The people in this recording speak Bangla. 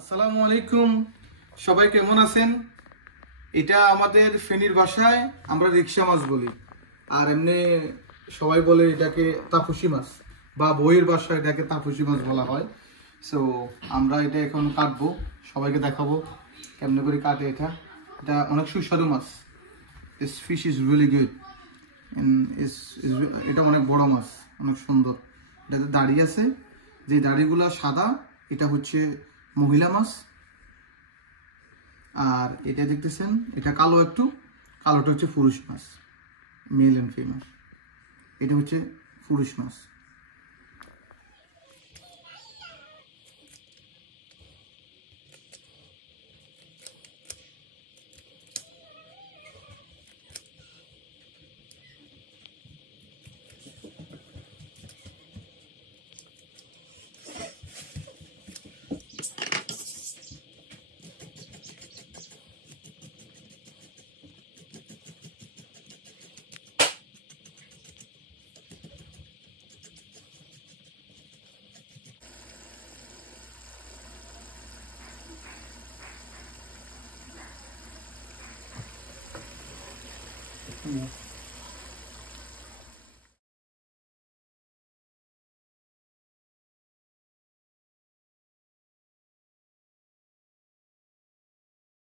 আসসালামু আলাইকুম, সবাই কেমন আছেন? এটা আমাদের ফেনীর ভাষায় আমরা রিকশা মাছ বলি, আর এমনি সবাই বলে এটাকে তাপসী মাছ, বা বইয়ের ভাষায় এটাকে তাপসী মাছ বলা হয়। সো আমরা এটা এখন কাটবো, সবাইকে দেখাবো কেমনে করে কাটে। এটা এটা অনেক সুস্বাদু মাছ। This fish is really good. এটা অনেক বড় মাছ, অনেক সুন্দর। এটাতে দাড়ি আছে, যে দাড়িগুলো সাদা এটা হচ্ছে মহিলা মাছ। আর এটা দেখতেছেন এটা কালো, একটু কালোটা হচ্ছে পুরুষ মাছ, মেল অ্যান্ড ফিমেল। এটা হচ্ছে পুরুষ মাছ।